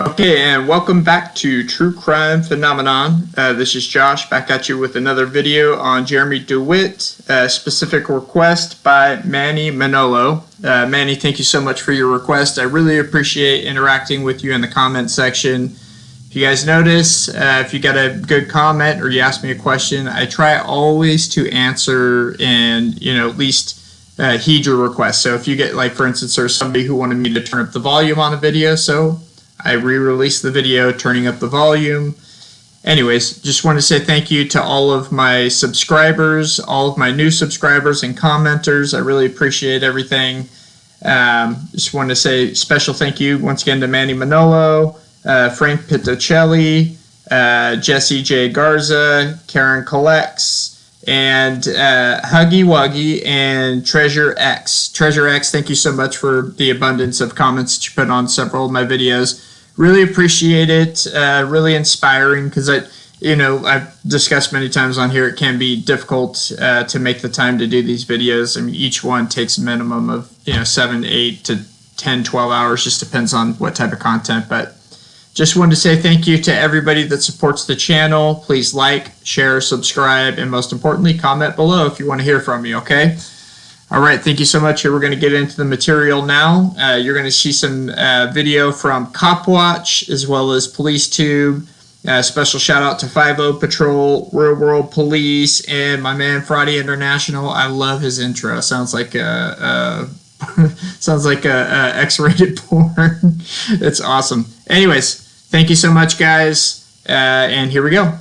Okay, and welcome back to True Crime Phenomenon. This is Josh back at you with another video on Jeremy Dewitte, specific request by Manny Manolo. Manny, thank you so much for your request. I really appreciate interacting with you in the comment section. If you guys notice, if you got a good comment or you ask me a question, I try always to answer and, at least heed your request. So if you get, like, for instance, there's somebody who wanted me to turn up the volume on a video, so I re-released the video turning up the volume. Anyways, just want to say thank you to all of my subscribers, all of my new subscribers and commenters. I really appreciate everything. Just want to say special thank you once again to Manny Manolo, Frank Pitticelli, Jesse J. Garza, Karen Collects, and Huggy Wuggy and Treasure X. Treasure X, thank you so much for the abundance of comments that you put on several of my videos. Really appreciate it. Really inspiring because I've discussed many times on here, it can be difficult to make the time to do these videos. I mean, each one takes a minimum of 7, 8 to 10, 12 hours. Just depends on what type of content. But just wanted to say thank you to everybody that supports the channel. Please like, share, subscribe, and most importantly, comment below if you want to hear from me, okay? All right, thank you so much. Here we're going to get into the material now. You're going to see some video from Copwatch as well as PoliceTube. Special shout out to 5-0 Patrol, Real World Police, and my man Friday International. I love his intro. Sounds like sounds like a X-rated porn. It's awesome. Anyways, thank you so much, guys, and here we go.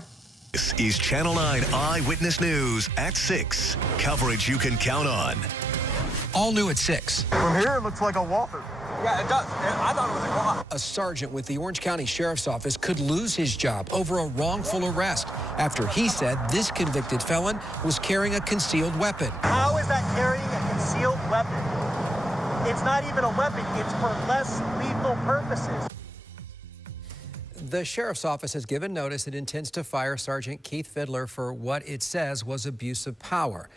This is Channel 9 Eyewitness News at 6. Coverage you can count on. All new at 6. From here, it looks like a Walker. Yeah, it does. I thought it was a car. A sergeant with the Orange County Sheriff's Office could lose his job over a wrongful arrest after he said this convicted felon was carrying a concealed weapon. How is that carrying a concealed weapon? It's not even a weapon. It's for less lethal purposes. The Sheriff's Office has given notice it intends to fire Sergeant Keith Vidler for what it says was abuse of power.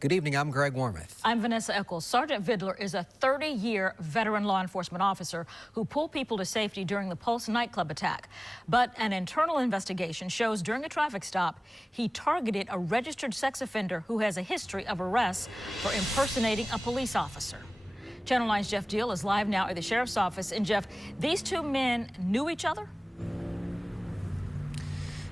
Good evening, I'm Greg Wormuth. I'm Vanessa Eccles. Sergeant Vidler is a 30-year veteran law enforcement officer who pulled people to safety during the Pulse nightclub attack. But an internal investigation shows during a traffic stop, he targeted a registered sex offender who has a history of arrests for impersonating a police officer. Channel 9's Jeff Deal is live now at the Sheriff's Office. And Jeff, these two men knew each other?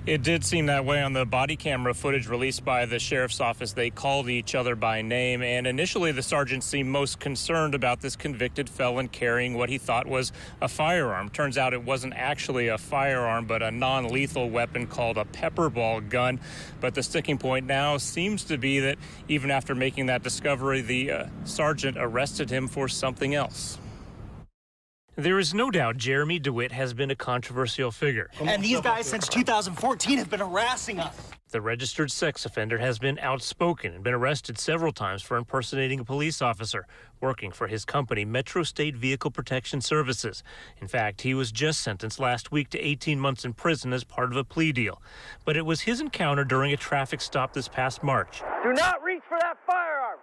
It did seem that way on the body camera footage released by the Sheriff's Office. They called each other by name, and initially the sergeant seemed most concerned about this convicted felon carrying what he thought was a firearm. Turns out it wasn't actually a firearm, but a non-lethal weapon called a pepper ball gun. But the sticking point now seems to be that even after making that discovery, the sergeant arrested him for something else. There is no doubt Jeremy Dewitte has been a controversial figure. And these guys since 2014 have been harassing us. The registered sex offender has been outspoken and been arrested several times for impersonating a police officer working for his company, Metro State Vehicle Protection Services. In fact, he was just sentenced last week to 18 months in prison as part of a plea deal. But it was his encounter during a traffic stop this past March. Do not reach for that firearm.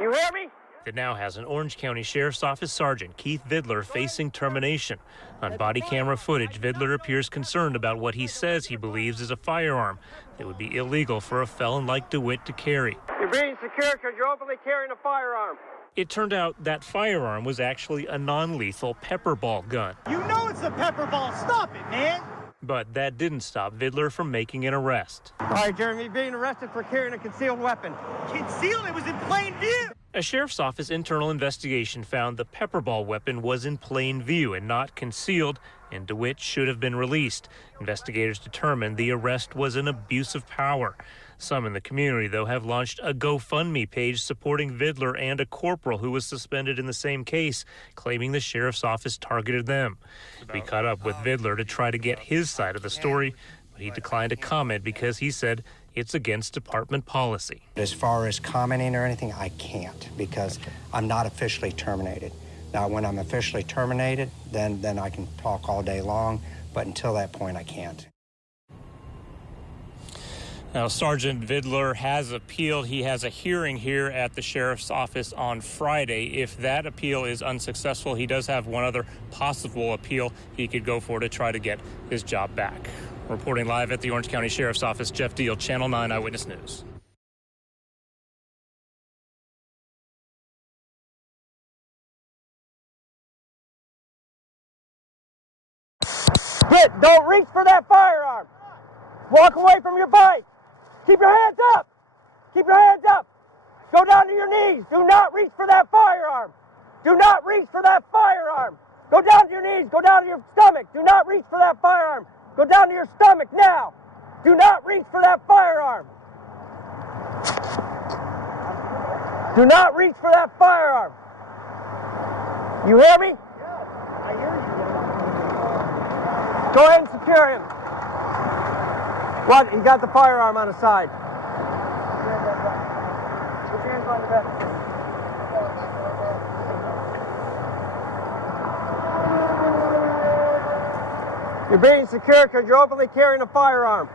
You hear me? That now has an Orange County Sheriff's Office Sergeant Keith Vidler facing termination. On body camera footage, Vidler appears concerned about what he says he believes is a firearm that would be illegal for a felon like Dewitte to carry. You're being secure because you're openly carrying a firearm. It turned out that firearm was actually a non-lethal pepper ball gun. You know it's a pepper ball. Stop it, man. But that didn't stop Vidler from making an arrest. All right, Jeremy, you're being arrested for carrying a concealed weapon. Concealed? It was in plain view. A Sheriff's Office internal investigation found the pepper ball weapon was in plain view and not concealed, and Dewitte should have been released. Investigators determined the arrest was an abuse of power. Some in the community, though, have launched a GoFundMe page supporting Vidler and a corporal who was suspended in the same case, claiming the Sheriff's Office targeted them. We caught up with Vidler to try to get his side of the story, but he declined to comment because he said it's against department policy. As far as commenting or anything, I can't because I'm not officially terminated. Now, when I'm officially terminated, then I can talk all day long, but until that point, I can't. Now, Sergeant Vidler has appealed. He has a hearing here at the sheriff's office on Friday. If that appeal is unsuccessful, he does have one other possible appeal he could go for to try to get his job back. Reporting live at the Orange County Sheriff's Office, Jeff Deal, Channel 9 Eyewitness News. Don't reach for that firearm. Walk away from your bike. Keep your hands up. Keep your hands up. Go down to your knees. Do not reach for that firearm. Do not reach for that firearm. Go down to your knees. Go down to your stomach. Do not reach for that firearm. Go down to your stomach now. Do not reach for that firearm. Do not reach for that firearm. You hear me? Yeah, I hear you. Go ahead and secure him. What? He got the firearm on his side. Put your hands on the back. You're being secured because you're openly carrying a firearm.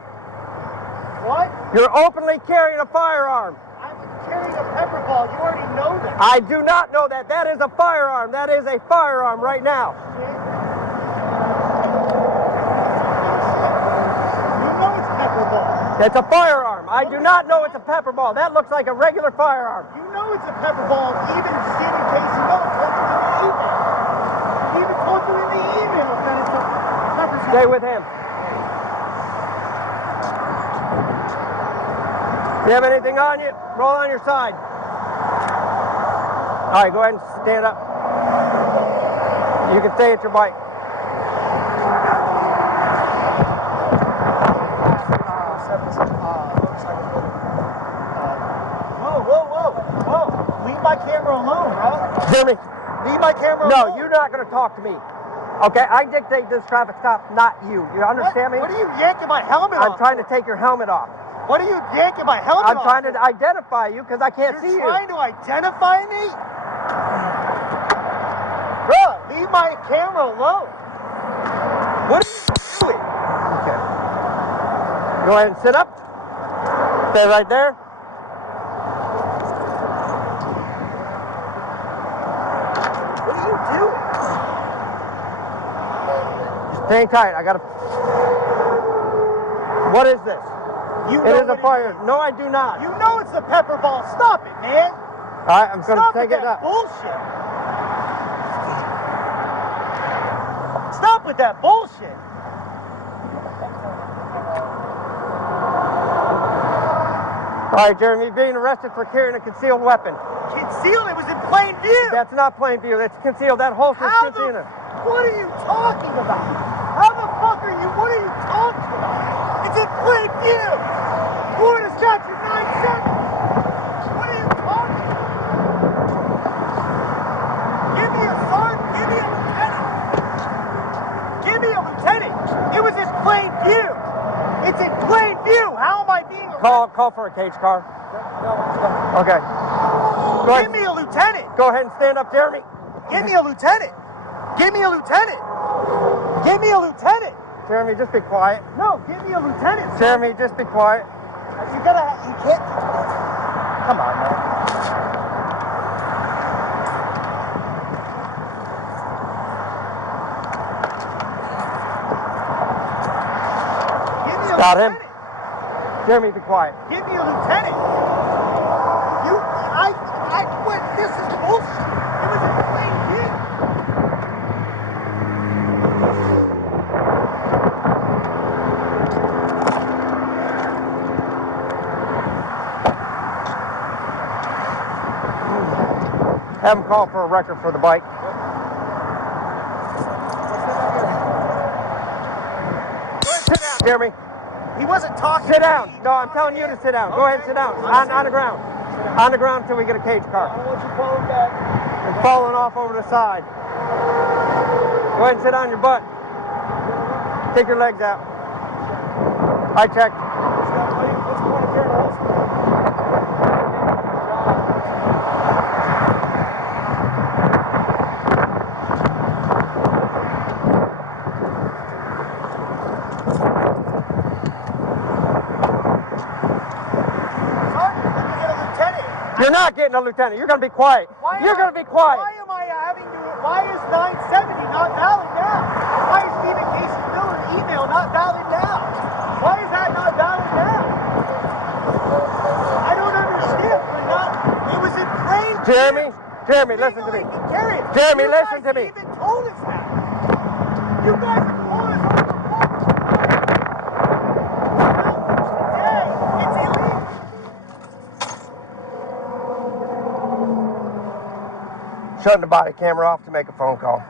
What? You're openly carrying a firearm. I'm carrying a pepper ball. You already know that. I do not know that. That is a firearm. That is a firearm right now. You know it's pepper ball. It's a firearm. I do not know it's a pepper ball. That looks like a regular firearm. You know it's a pepper ball, even just in case you know. It told you in the email. He even told you in the email that it's a pepper ball. Stay with him. You have anything on you? Roll on your side. All right, go ahead and stand up. You can stay at your bike. Whoa. Leave my camera alone, bro. Hear me? Leave my camera alone. No, you're not going to talk to me. Okay, I dictate this traffic stop, not you. You understand me? What are you yanking my helmet I'm off? trying to take your helmet off. What are you yanking my helmet I'm off? trying to identify you because I can't see You're you. trying to identify me? Bro, leave my camera alone. What are you doing? Okay. Go ahead and sit up. Stay right there. What are you doing? Stay tight. I gotta. What is this? You It know is a what fire. is. No, I do not. You know it's a pepper ball. Stop it, man. All right, I'm gonna Stop take with it that up. bullshit. Stop with that bullshit. All right, Jeremy, you're being arrested for carrying a concealed weapon. Concealed? It was in plain view. That's not plain view. That's concealed. That holster's How concealed. what are you talking about? How the fuck are you? What are you talking about? It's in plain view. Florida statute 9-7. What are you talking about? Give me a sergeant. Give me a lieutenant. Give me a lieutenant. It was in plain view. It's in plain view. How am I being arrested? Call for a cage car. Okay. Go Give ahead. me a lieutenant. Go ahead and stand up, Jeremy. Give me a lieutenant. Give me a lieutenant. Give me a lieutenant. Jeremy, just be quiet. No, give me a lieutenant. son. Jeremy, just be quiet. You can't. Come on, man. Give me a Got him. lieutenant. Jeremy, be quiet. Give me a lieutenant. What? This is bullshit. It was in plain view. Have him call for a record for the bike. Sit down, Jeremy. He wasn't talking. Sit to down. me. No, I'm telling you to sit down. Go ahead and sit down. On the ground. On the ground until we get a cage car. I want you calling back. It's falling off over the side. Go ahead and sit on your butt. Take your legs out. I checked. What's the point of carrying a holster? not getting a lieutenant. You're going to be quiet. You're going to be quiet. Why am I having to? Why is 970 not valid now? Why is Stephen Casey Miller email not valid now? Why is that not valid now? I don't understand. We're not. It was in plain. Jeremy, listen to me. Jeremy, listen to me. You guys even told us that. You guys have told us over the phone. Today, it's illegal. Shutting the body camera off to make a phone call.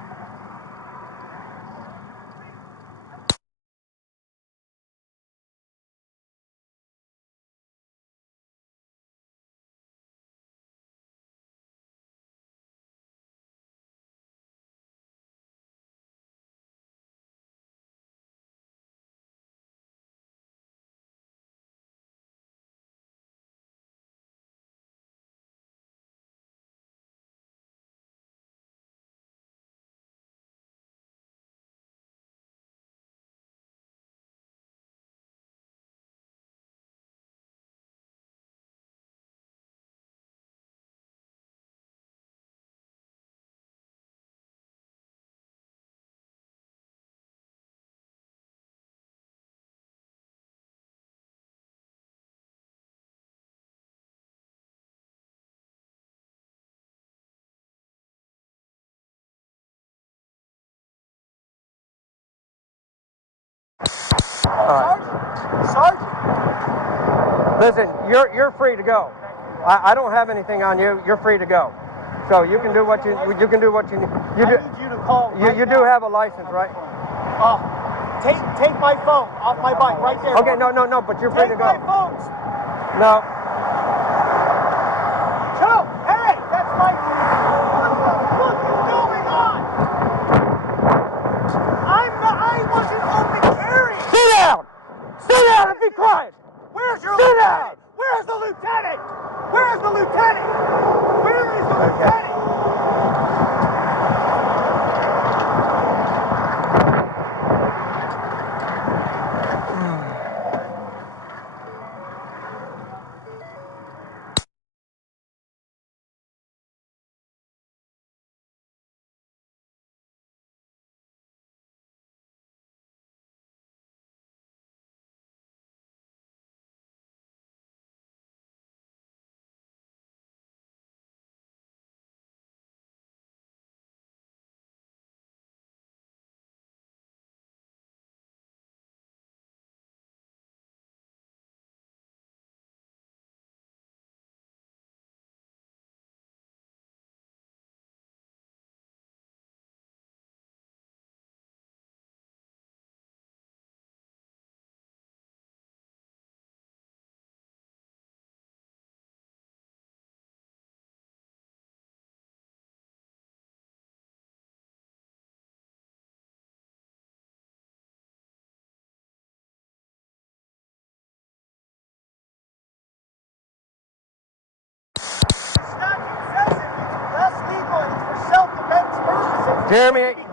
Sergeant. Listen, you're free to go. I don't have anything on you. You're free to go. So you can do what you can do what you need. I need you to call. You do have a license, right? Take my phone off my bike right there. Okay, no, but you're free to Take go. my phone. No. Joe, hey, that's my. What the fuck is going on? I wasn't open carrying. Sit down. Sit down and be quiet. Where's your Sit lieutenant? down. Where's the lieutenant? Where's the lieutenant? Where is the lieutenant?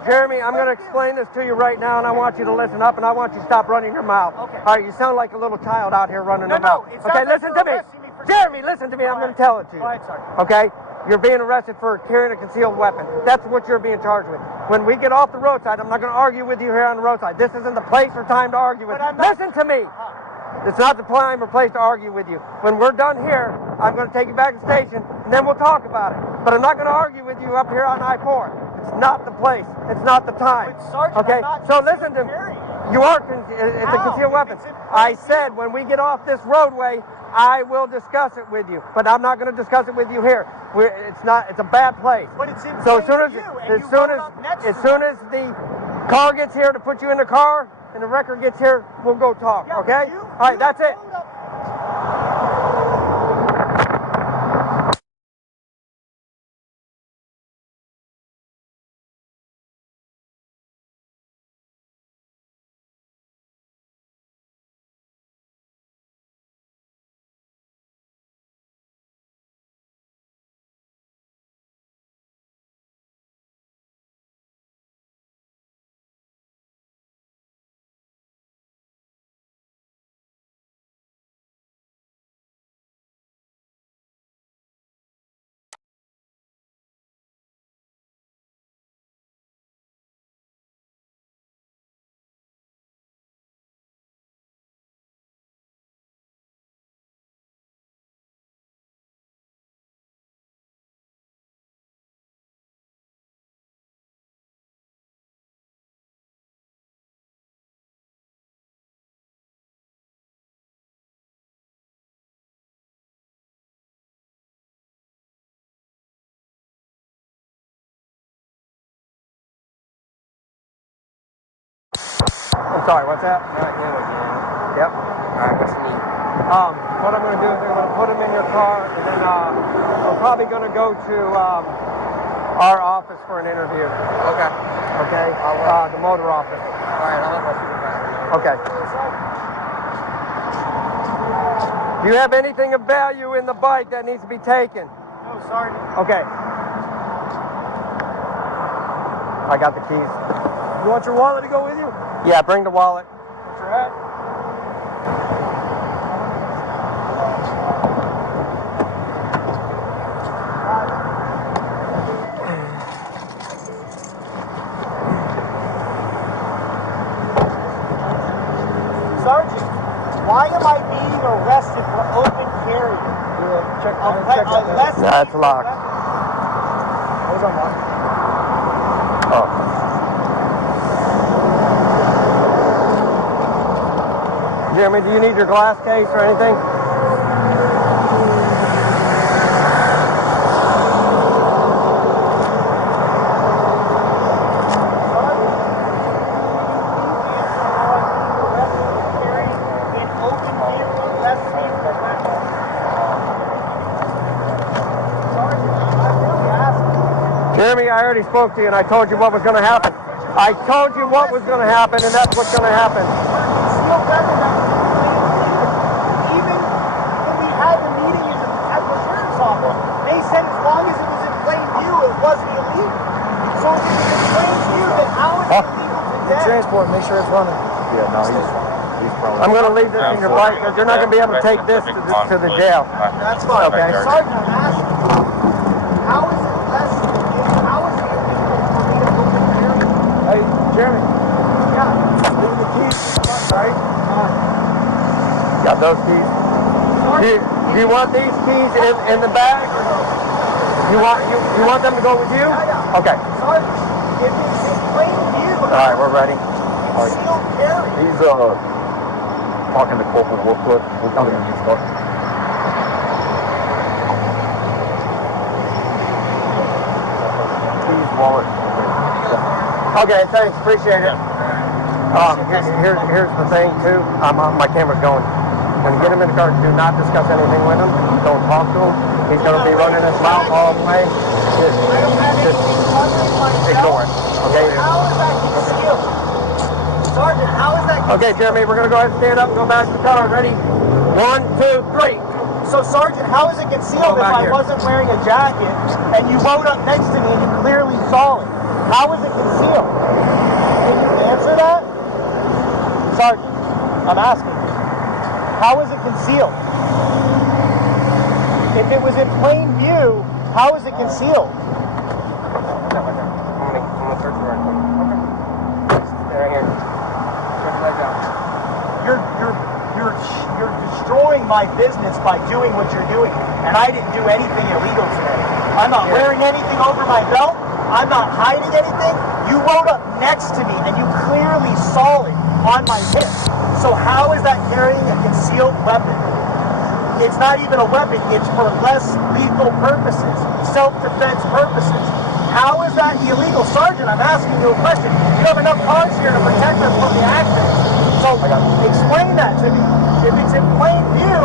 Jeremy, I'm going to explain this to you right now, and I want you to listen up, and I want you to stop running your mouth. Okay. All right, you sound like a little child out here running your mouth. It's Okay, not that listen you're to me. arresting me for- Jeremy, listen to me. I'm going to tell it to you. Go ahead, Sergeant. Okay? You're being arrested for carrying a concealed weapon. That's what you're being charged with. When we get off the roadside, I'm not going to argue with you here on the roadside. This isn't the place or time to argue with But you. I'm not- Listen to me. It's not the time or place to argue with you. When we're done here, I'm going to take you back to the station, and then we'll talk about it. But I'm not going to argue with you up here on I-4. It's not the place. It's not the time. But, Sergeant, okay? I'm not So listen to me. carrying. You are. It's a How? concealed weapon. It's in plain I view. said when we get off this roadway, I will discuss it with you. But I'm not going to discuss it with you here. It's not. It's a bad place. But it's in So as plain soon as view, and as you soon rode as up next as to soon me. as the car gets here to put you in the car and the record gets here, we'll go talk. Yeah, but okay? you- All right. you That's it. rode up sorry, what's that? Yep. Alright, what you need? What I'm going to do is I'm going to put them in your car, and then we're probably going to go to our office for an interview. Okay. Okay? The motor office. Alright, I'll let my supervisor know. Okay. Do you have anything of value in the bike that needs to be taken? No, Sergeant. Okay. I got the keys. You want your wallet to go with you? Yeah, bring the wallet. What's your hat? Sergeant, why am I being arrested for open carry? Check Unless No, it's locked. What was unlocked? Oh. Jeremy, do you need your glass case or anything? Jeremy, I already spoke to you and I told you what was going to happen. I told you what was going to happen, and that's what's going to happen. Even when we had the meeting at the sheriff's office, they said as long as it was in plain view, it wasn't illegal. So if it was in plain view, then how is it illegal today? Transport, make sure it's running. Yeah, no, he's probably. I'm going to leave this in your bike because you're not going to be able to take this to the jail. That's fine. Okay. Sergeant, I'm asking you, how is it less, how is it illegal for me to open carry? Hey, Jeremy, Yeah. leave the keys, right? Got those keys. Do you want these keys in the bag? You want them to go with you? Yeah. Okay. Sergeant, if it's in plain view, All right, we're ready. concealed carry. He's talking to Corporal Wolfwood. We'll come in and start. Keys, wallet. Okay, thanks. Appreciate it. Here's the thing too. My camera's going. When you get him in the car, do not discuss anything with him. Don't talk to him. He's going to be running his mouth all the way. Just ignore it. Okay. How is that concealed? Sergeant, how is that concealed? Okay, Jeremy, we're going to go ahead and stand up and go back to the car. Ready? 1, 2, 3. So, Sergeant, how is it concealed if I wasn't wearing a jacket and you rode up next to me and you clearly saw it? How is it concealed? Can you answer that? Sergeant, I'm asking you. How is it concealed? If it was in plain view, how is it concealed? I'm gonna search for it. Okay. Stay right here. Put your legs out. You're destroying my business by doing what you're doing, and I didn't do anything illegal today. I'm not wearing anything over my belt. I'm not hiding anything. You rode up next to me, and you clearly saw it on my hip. So how is that carrying a concealed weapon? It's not even a weapon. It's for less lethal purposes, self-defense purposes. How is that illegal? Sergeant, I'm asking you a question. You have enough cars here to protect us from the accident. So explain that to me. If it's in plain view,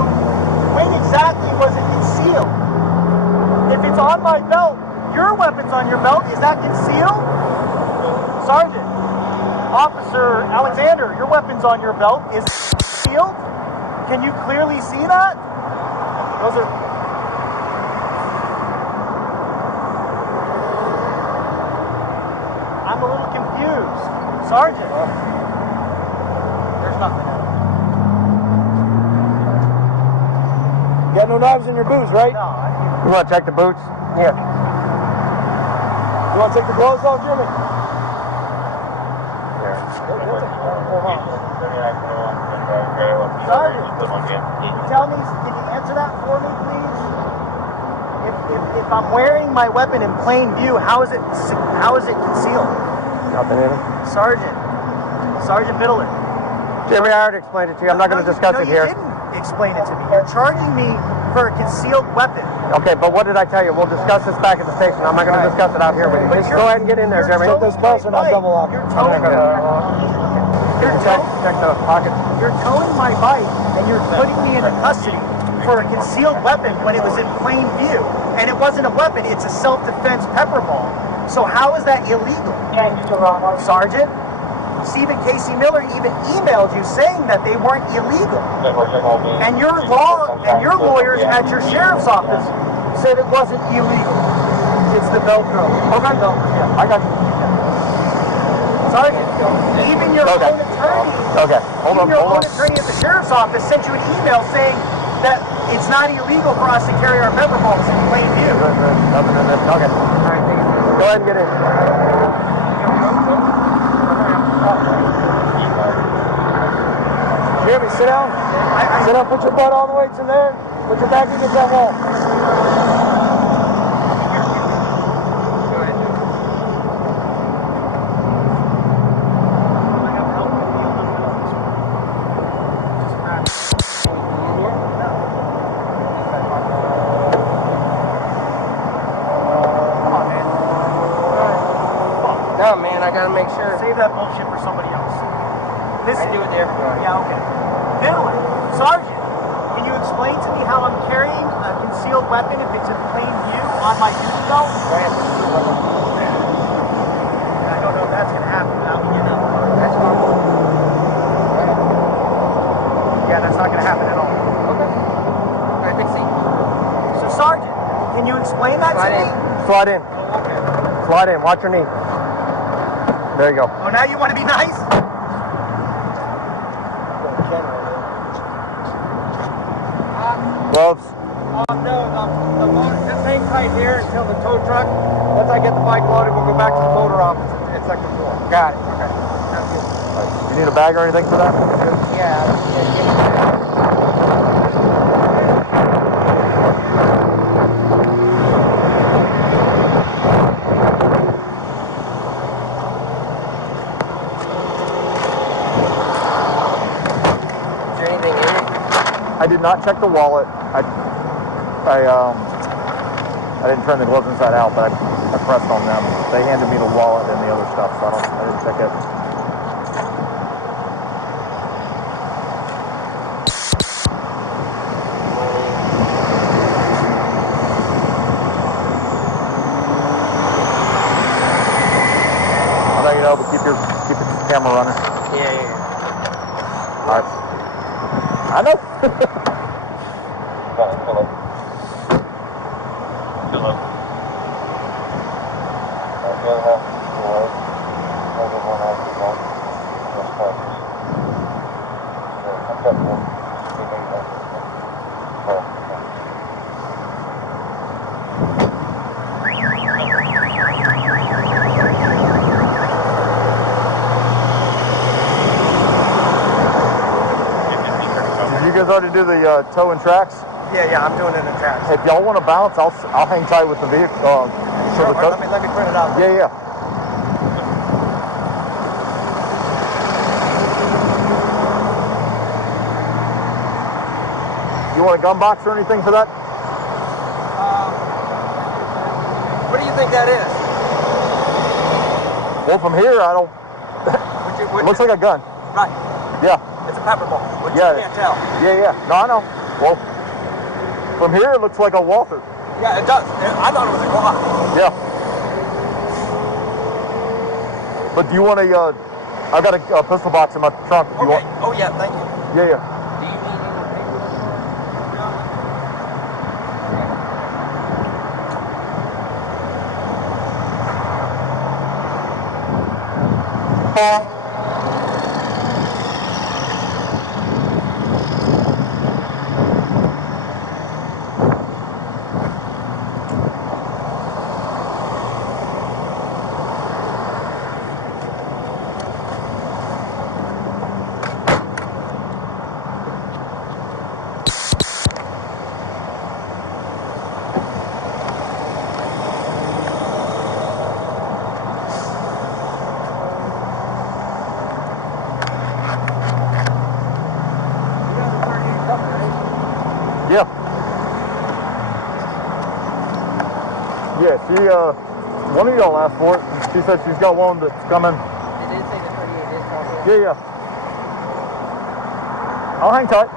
when exactly was it concealed? If it's on my belt, your weapon's on your belt, is that concealed? Sergeant, Officer Alexander, your weapon's on your belt, is it concealed? Can you clearly see that? Those are... I'm a little confused. Sergeant. There's nothing in it. You got no knives in your boots, right? No, You want to check the boots? Yeah. You want to take the gloves off, Jeremy? Sergeant, can you answer that for me, please? If I'm wearing my weapon in plain view, how is it concealed? Nothing in it. Sergeant Vidler. Jeremy, I already explained it to you. I'm not going to discuss it here. No, you didn't explain it to me. You're charging me for a concealed weapon. Okay, but what did I tell you? We'll discuss this back at the station. I'm not going to discuss it out here with you. Just go ahead and get in there, Jeremy. Take those cuffs and I'll double lock. You're totally Check the pocket. You're towing my bike and you're putting me into custody for a concealed weapon when it was in plain view. And it wasn't a weapon, it's a self-defense pepper ball. So how is that illegal? Sergeant, Stephen Casey Miller even emailed you saying that they weren't illegal. And your lawyers at your sheriff's office said it wasn't illegal. It's the Velcro. Okay. Yeah, I got you. Sergeant, even your own attorney, Hold on. attorney at the sheriff's office sent you an email saying that it's not illegal for us to carry our pepper balls in plain view. Nothing in this. Okay. All right, thank you. Go ahead and get in. Jeremy, sit down. Sit down, put your butt all the way to there. Put your back against that wall. No, man, I gotta make sure. Save that bullshit for somebody else. I do it to everybody. Yeah, okay. Vidler, Sergeant, can you explain to me how I'm carrying a concealed weapon if it's in plain view on my duty belt? I don't know if that's going to happen without me getting up. That's normal. Yeah, that's not going to happen at all. Okay. All right, big seat. So, Sergeant, can you explain that to me? Slide in. Oh, okay. Slide in. Watch your knee. There you go. Oh, now you want to be nice? Gloves. Just hang tight here until the tow truck. Once I get the bike loaded, we'll go back to the motor office at second floor. Got it. Okay. Sounds good. You need a bag or anything for that? Yeah. I did not check the wallet. I didn't turn the gloves inside out, but I pressed on them. They handed me the wallet and the other stuff, so I didn't check it. I know you know, but keep your camera running. Yeah. All right. I know. You guys already do the tow and tracks? Yeah, I'm doing it in tracks. If y'all want to bounce, I'll hang tight with the vehicle. Sure, let me print it out. Yeah. You want a gum box or anything for that? What do you think that is? Well, from here, I don't. It looks like a gun. Right. Yeah. It's a pepper ball, which Yeah. you can't tell. Yeah. No, I know. Well, from here, it looks like a Walther. Yeah, it does. I thought it was a Glock. Yeah. But do you want a? I've got a pistol box in my trunk. If you want. Oh yeah, thank you. Yeah. Do you need any papers? Yeah. Yeah, one of y'all asked for it. She said she's got one that's coming. It did say the 38 is coming. Yeah. I'll hang tight.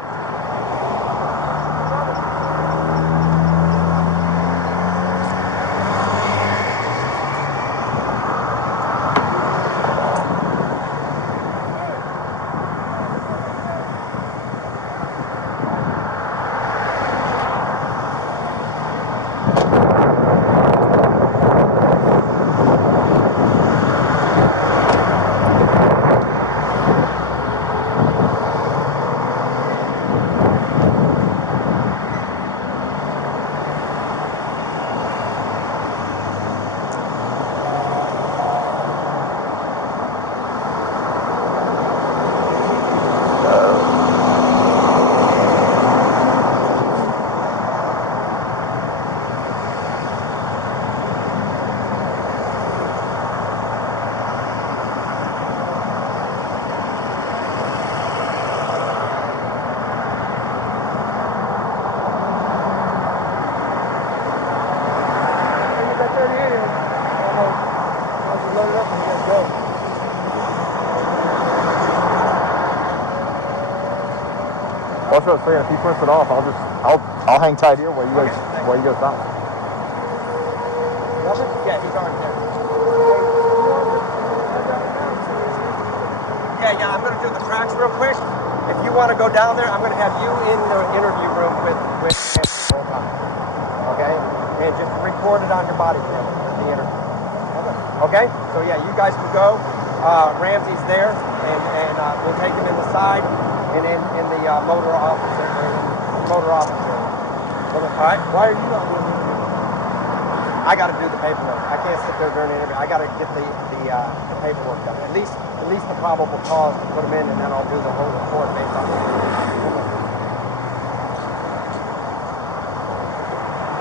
That's what I was saying. If he prints it off, I'll hang tight here while you guys stop. Yeah, he's already there. Yeah, I'm going to do the tracks real quick. If you want to go down there, I'm going to have you in the interview room with the whole time. Okay? And just record it on your body camera, the interview. Okay? So yeah, you guys can go. Ramsey's there, and we'll take him in the side and in the motor officer. All right? Why are you not doing the interview? I got to do the paperwork. I can't sit there during the interview. I got to get the paperwork done. At least the probable cause to put them in, and then I'll do the whole report based on the interview.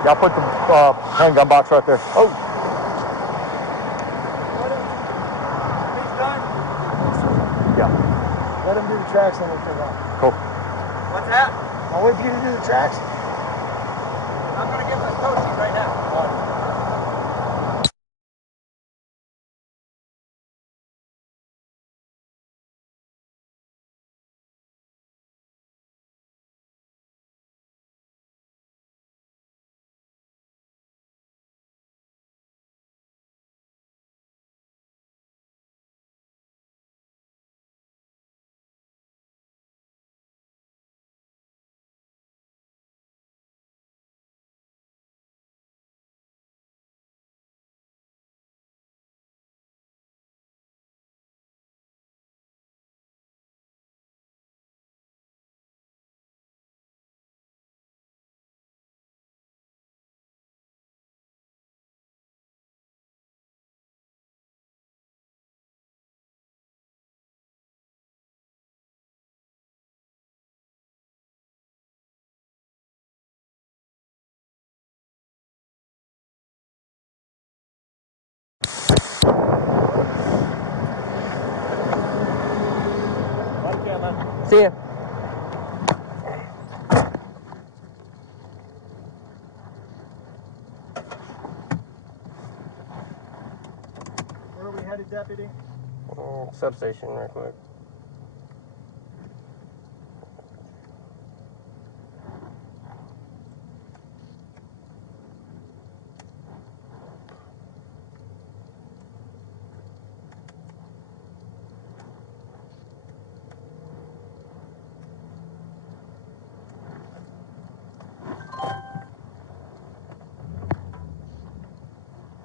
Y'all put the handgun box right there. Oh. He's done. Yeah. Let him do the tracks and we'll figure out. Cool. What's that? I'll wait for you to do the tracks. I'm going to give him his coat sheet right now. See ya. Where are we headed, Deputy? Substation, real quick.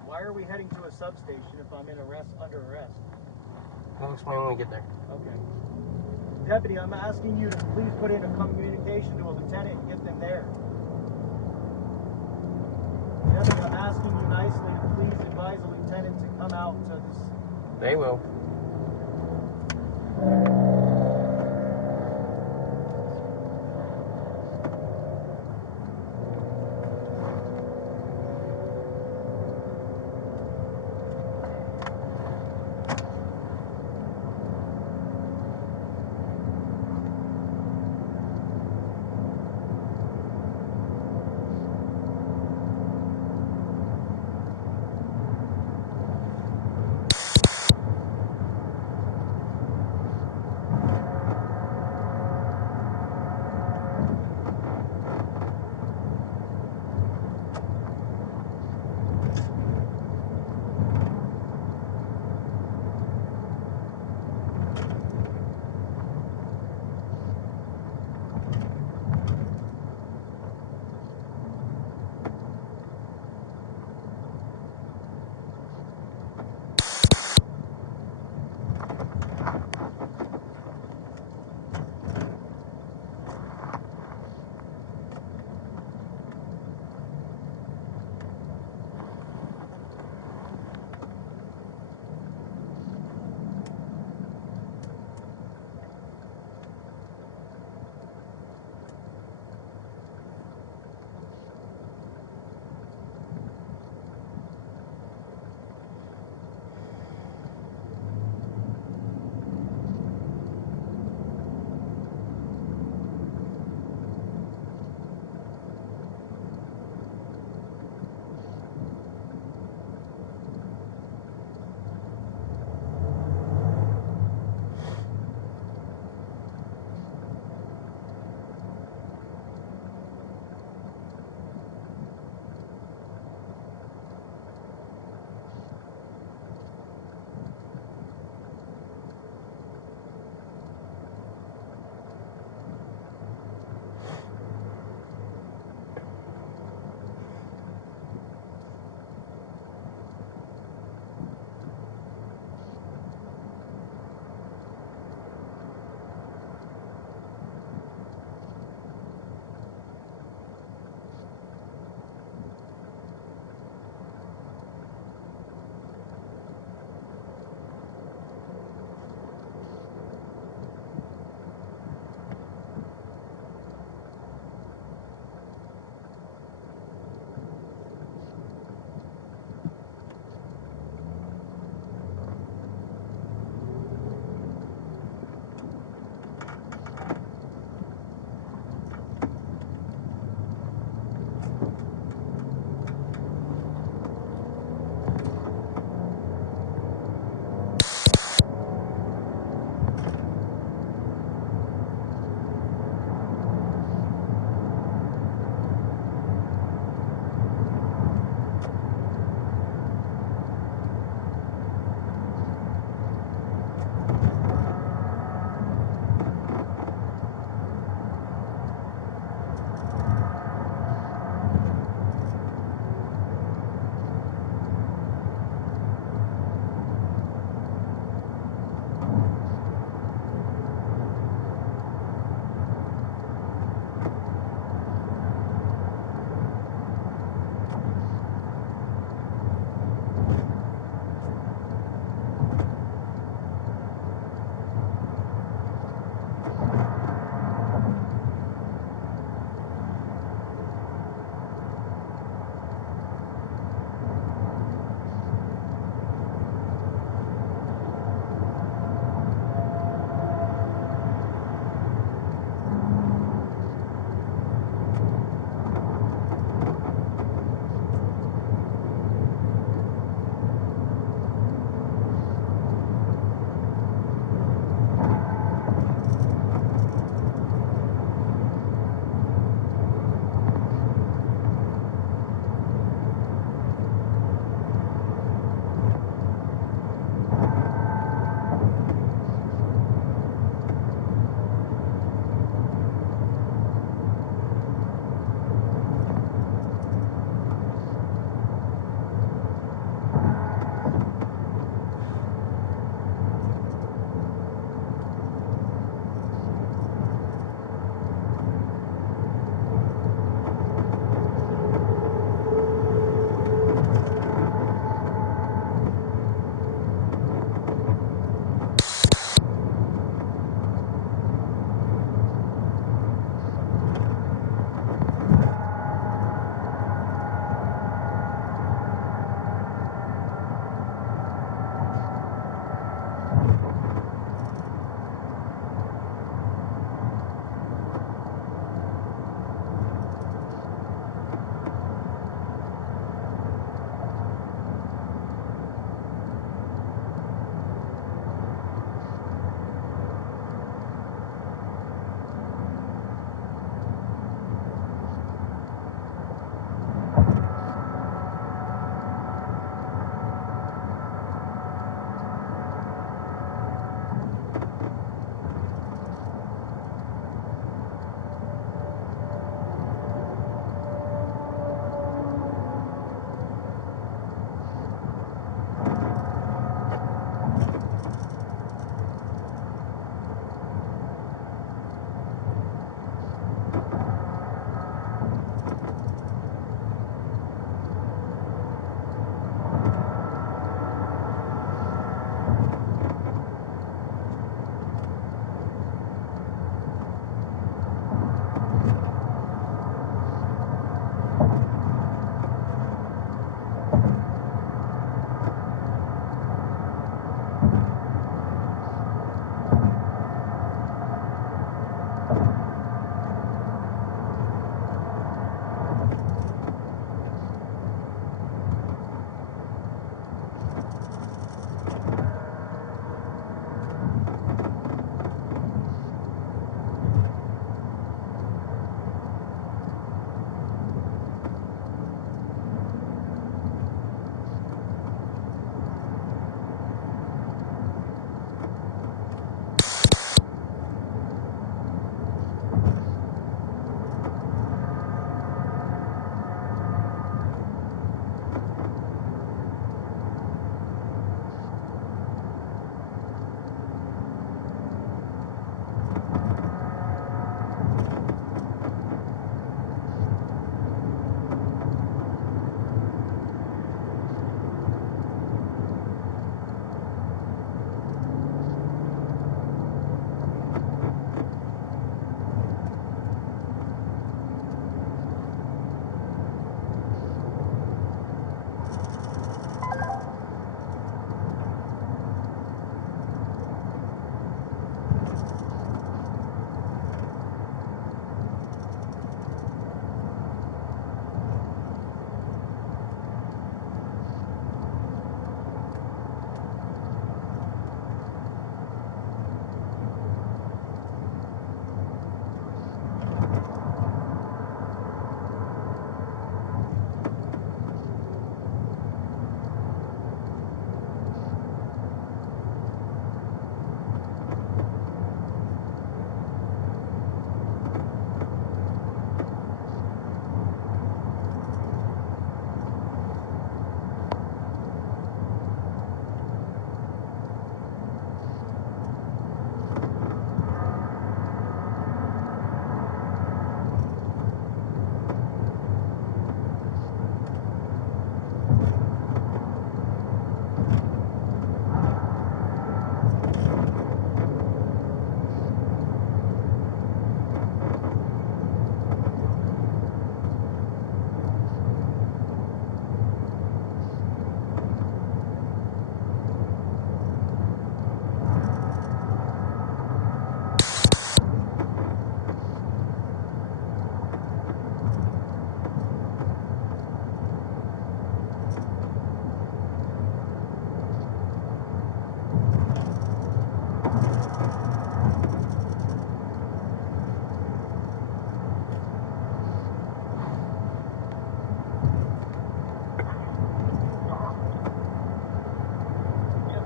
Why are we heading to a substation if I'm under arrest? I'll explain when we get there. Okay. Deputy, I'm asking you to please put in a communication to a lieutenant and get them there. Deputy, I'm asking you nicely to please advise a lieutenant to come out to this. They will.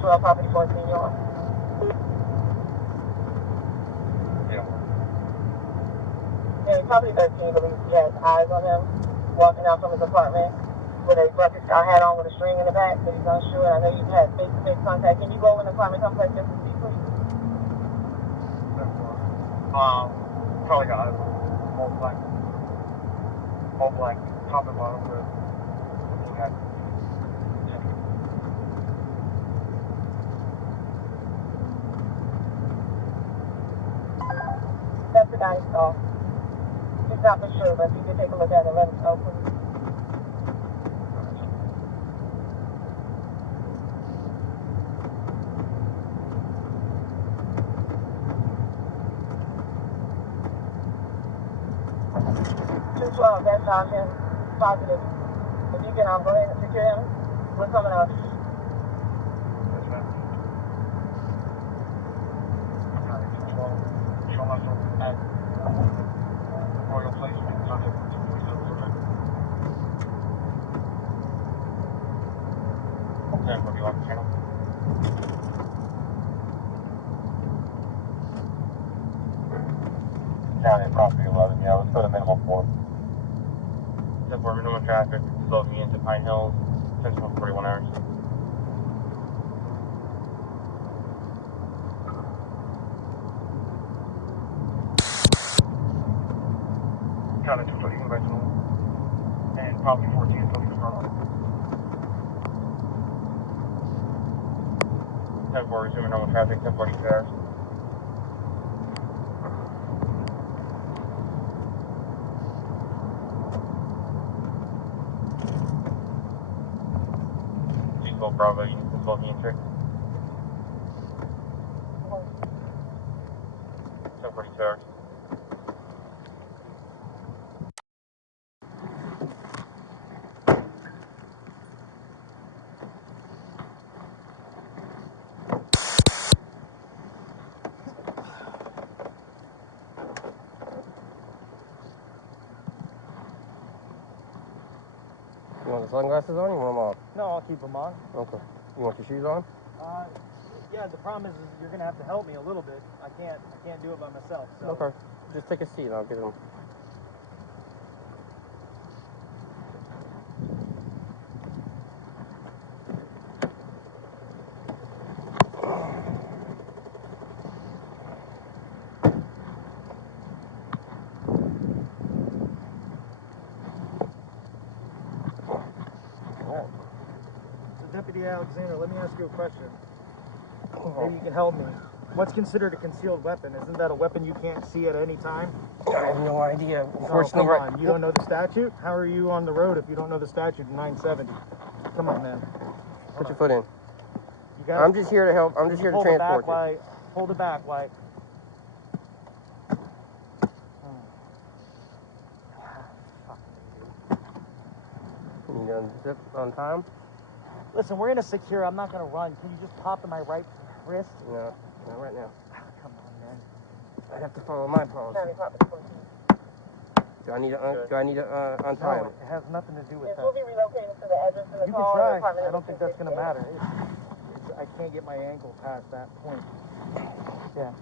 12, property 14, you on? Yeah, property 13 believes he has eyes on him walking out from his apartment with a bucket style hat on with a string in the back, but he's unsure. I know you've had face-to-face contact. Can you go in the apartment complex just to see, please? Probably got it. All black, top and bottom with looking at. That's the guy he saw. He's not for sure, but if you could take a look at it and let us know, please. That's option positive. If you can go ahead and secure him, we're coming up. Yes, ma'am. Show myself at Royal Place, Sunday, 247. Then what do you want, channel? Down at property 11, yeah, let's put a minimum 4. For minimum traffic, slow me into Pine Hills, 10 to 41 hours. Got it, 240 conventional. And probably 14 until you front on. 10-4, resuming normal traffic, 10:42 hours. Bravo, you need to slow me in trick. 10:42 hours. You want the sunglasses on? You want them off? No, I'll keep them on. Okay. You want your shoes on? Yeah, the problem is you're gonna have to help me a little bit. I can't do it by myself. So. Okay. Just take a seat and I'll get them. Deputy Alexander, let me ask you a question. Maybe you can help me. What's considered a concealed weapon? Isn't that a weapon you can't see at any time? I have no idea. Unfortunately, come on. You don't know the statute? How are you on the road if you don't know the statute in 970? Come on, man. Put your foot in. You gotta, I'm just here to help. I'm just here to transport you. Hold it back, White. You gonna zip on time? Listen, we're in a secure. I'm not gonna run. Can you just pop in my right wrist? No, not right now. Come on, man. I have to follow my policy. Do I need to untie him? No, it has nothing to do with that. We'll be relocating to the address in the You call. can try. I don't think that's gonna matter. I can't get my ankle past that point. Yeah.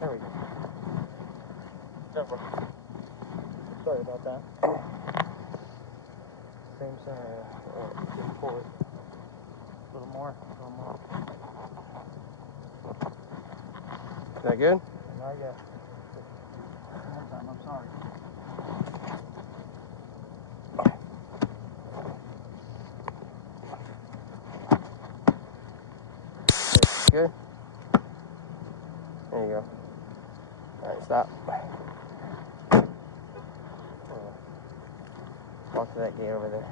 There we go. Sorry about that. Same scenario. Just pull it. A little more. A little more. Is that good? Not yet. One time. I'm sorry. Good? There you go. Alright, stop. Walk to that gate over there.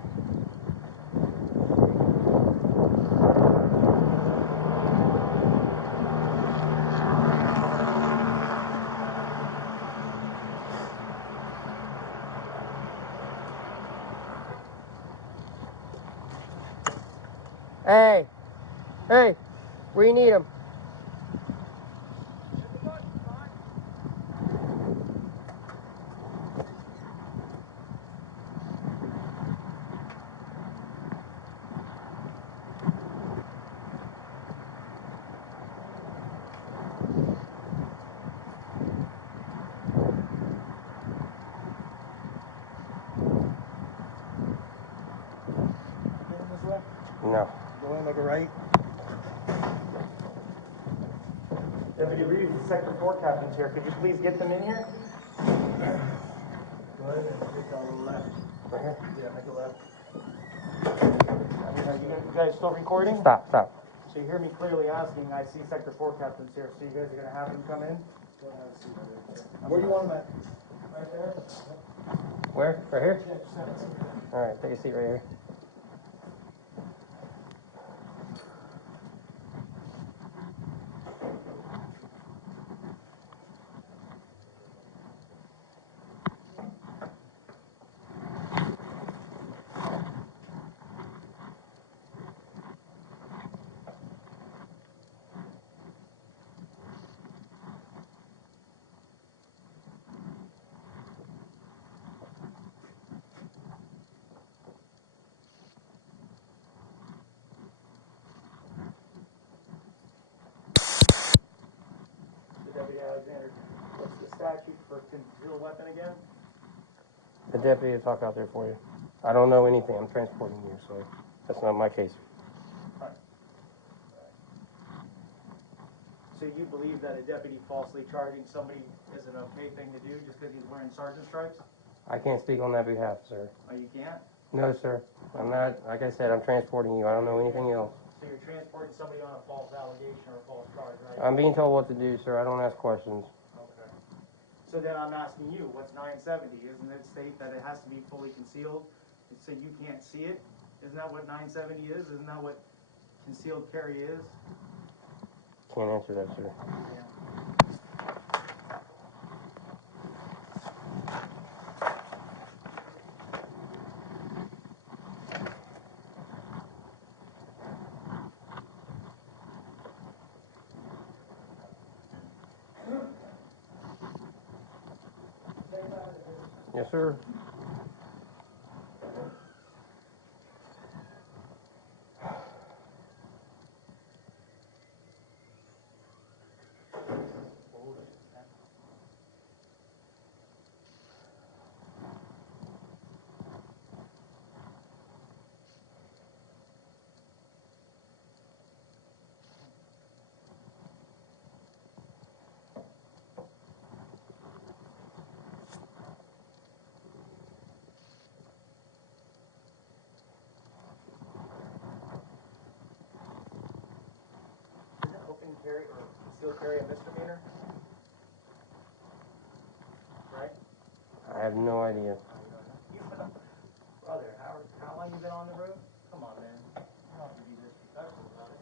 Hey! Hey! Where you need him? No. Go in, make a right. Deputy Reeves, Sector 4 captain's here. Could you please get them in here? Go ahead and take on the left. Right here? Yeah, make a left. Are you guys still recording? Stop. So you hear me clearly asking, I see Sector 4 captains here, so you guys are going to have them come in? Where do you want them at? Right there? Where? Right here? All right, take a seat right here. Deputy Alexander, what's the statute for concealed weapon again? The deputy will talk out there for you. I don't know anything. I'm transporting you, so that's not my case. Right. So you believe that a deputy falsely charging somebody is an okay thing to do just because he's wearing sergeant stripes? I can't speak on that behalf, sir. Oh, you can't? No, sir. I'm not, like I said, I'm transporting you. I don't know anything else. So you're transporting somebody on a false allegation or a false charge, right? I'm being told what to do, sir. I don't ask questions. Okay. So then I'm asking you, what's 970? Isn't it state that it has to be fully concealed? So you can't see it? Isn't that what 970 is? Isn't that what concealed carry is? Can't answer that, sir. Yeah. Yes, sir. Open carry or concealed carry a misdemeanor? Right? I have no idea. Brother, how long you been on the road? Come on, man. You don't have to be disrespectful about it.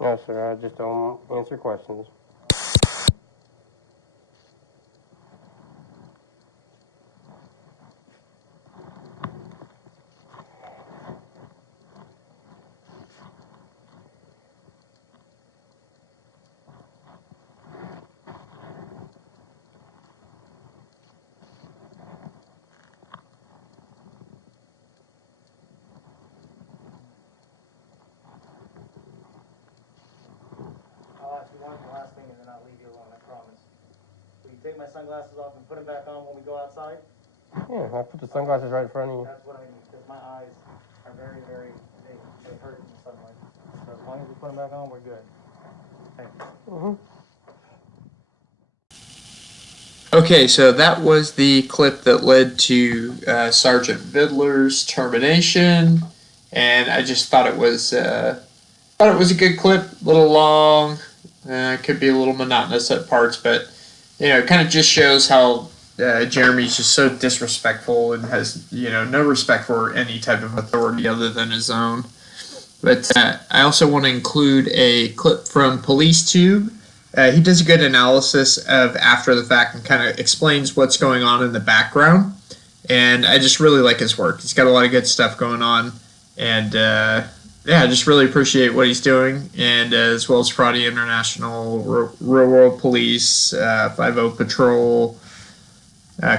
No, sir. I just don't answer questions. I'll ask you one last thing and then I'll leave you alone, I promise. Will you take my sunglasses off and put them back on when we go outside? Yeah, I put the sunglasses right in front of you. That's what I need, because my eyes are very, they hurt in the sunlight. So as long as you put them back on, we're good. Thanks. Okay, so that was the clip that led to Sergeant Vidler's termination, and I just thought it was a good clip. A little long, could be a little monotonous at parts, but it kind of just shows how Jeremy's just so disrespectful and has no respect for any type of authority other than his own. But I also want to include a clip from PoliceTube. He does a good analysis of after the fact and kind of explains what's going on in the background. And I just really like his work. He's got a lot of good stuff going on. And I just really appreciate what he's doing. And as well as Friday International, Real World Police, 5-0 Patrol,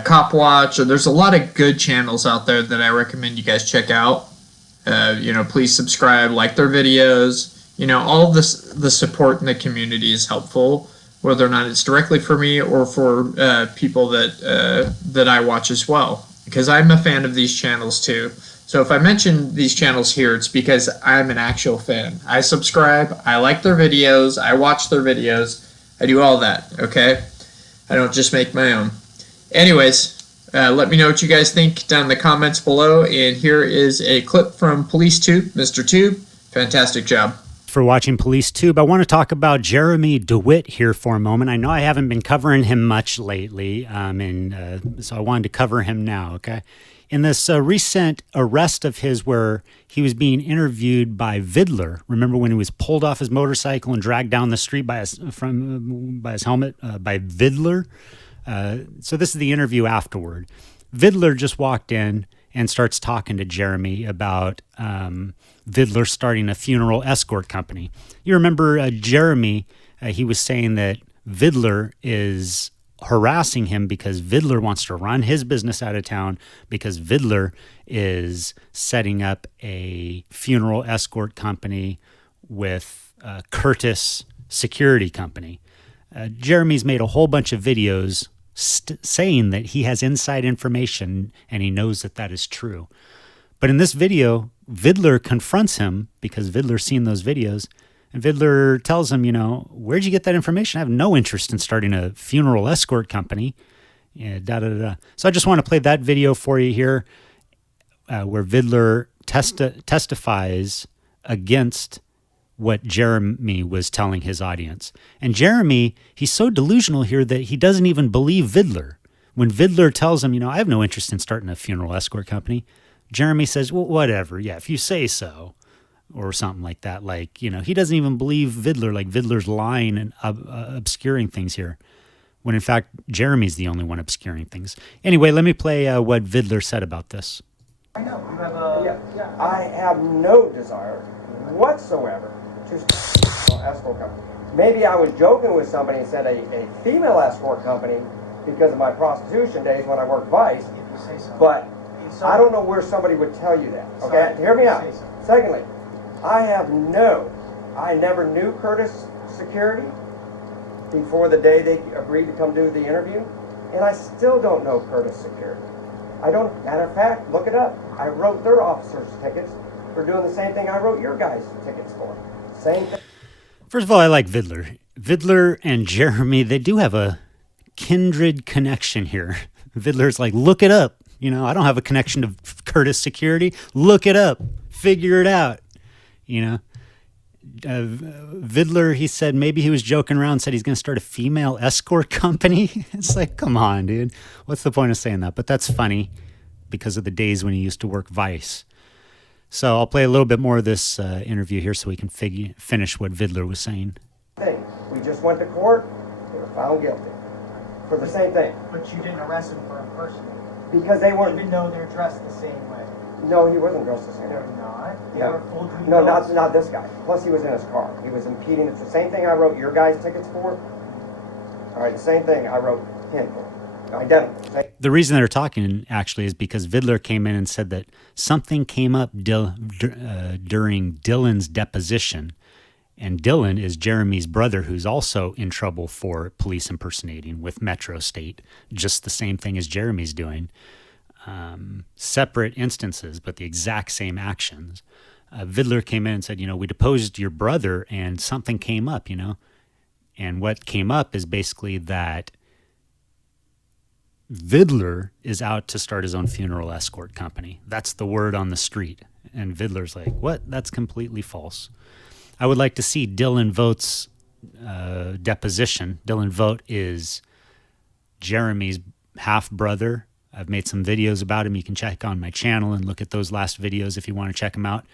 Cop Watch. There's a lot of good channels out there that I recommend you guys check out. Please subscribe, like their videos. All of this, the support in the community is helpful, whether or not it's directly for me or for people that I watch as well. Because I'm a fan of these channels too. So if I mention these channels here, it's because I'm an actual fan. I subscribe, I like their videos, I watch their videos, I do all that, okay? I don't just make my own. Anyways, let me know what you guys think down in the comments below, and here is a clip from Police Tube. Mr. Tube, fantastic job. For watching Police Tube. I want to talk about Jeremy Dewitte here for a moment. I know I haven't been covering him much lately, so I wanted to cover him now, okay? In this recent arrest of his where he was being interviewed by Vidler, remember when he was pulled off his motorcycle and dragged down the street by his helmet by Vidler? So this is the interview afterward. Vidler just walked in and starts talking to Jeremy about Vidler starting a funeral escort company. You remember Jeremy, he was saying that Vidler is harassing him because Vidler wants to run his business out of town because Vidler is setting up a funeral escort company with Curtis Security Company. Jeremy's made a whole bunch of videos saying that he has inside information and he knows that that is true. But in this video, Vidler confronts him because Vidler's seen those videos. And Vidler tells him, you know, where'd you get that information? I have no interest in starting a funeral escort company. Yeah, So I just want to play that video for you here where Vidler testifies against what Jeremy was telling his audience. And Jeremy, he's so delusional here that he doesn't even believe Vidler. When Vidler tells him, you know, I have no interest in starting a funeral escort company, Jeremy says, well, whatever. Yeah, if you say so. Or something like that. Like, you know, he doesn't even believe Vidler, like Vidler's lying and obscuring things here. When in fact, Jeremy's the only one obscuring things. Anyway, let me play what Vidler said about this. I know, you have a... I have no desire whatsoever to escort company. Maybe I was joking with somebody and said a female escort company because of my prostitution days when I worked Vice, but I don't know where somebody would tell you that. Okay, hear me out. Secondly, I never knew Curtis Security before the day they agreed to come do the interview, and I still don't know Curtis Security. I don't, matter of fact, look it up. I wrote their officers' tickets for doing the same thing I wrote your guys' tickets for. Same thing. First of all, I like Vidler. Vidler and Jeremy, they do have a kindred connection here. Vidler's like, look it up. You know, I don't have a connection to Curtis Security. Look it up. Figure it out. You know, Vidler, he said maybe he was joking around, said he's going to start a female escort company. It's like, come on, dude. What's the point of saying that? But that's funny because of the days when he used to work Vice. So I'll play a little bit more of this interview here so we can finish what Vidler was saying. Hey, we just went to court. They were found guilty for the same thing. But you didn't arrest them for impersonating. Because they weren't... Even though they're dressed the same way. No, he wasn't dressed the same way. They're not. They No, were full duty no, dogs. not this guy. Plus, he was in his car. He was impeding. It's the same thing I wrote your guys' tickets for. All right, the same thing I wrote him for. Identical. The reason they're talking actually is because Vidler came in and said that something came up during Dylan's deposition. And Dylan is Jeremy's brother, who's also in trouble for police impersonating with Metro State. Just the same thing as Jeremy's doing. Separate instances, but the exact same actions. Vidler came in and said, you know, we deposed your brother and something came up, you know. And what came up is basically that Vidler is out to start his own funeral escort company. That's the word on the street. And Vidler's like, what? That's completely false. I would like to see Dylan Vogt's deposition. Dylan Vogt is Jeremy's half-brother. I've made some videos about him. You can check on my channel and look at those last videos if you want to check them out.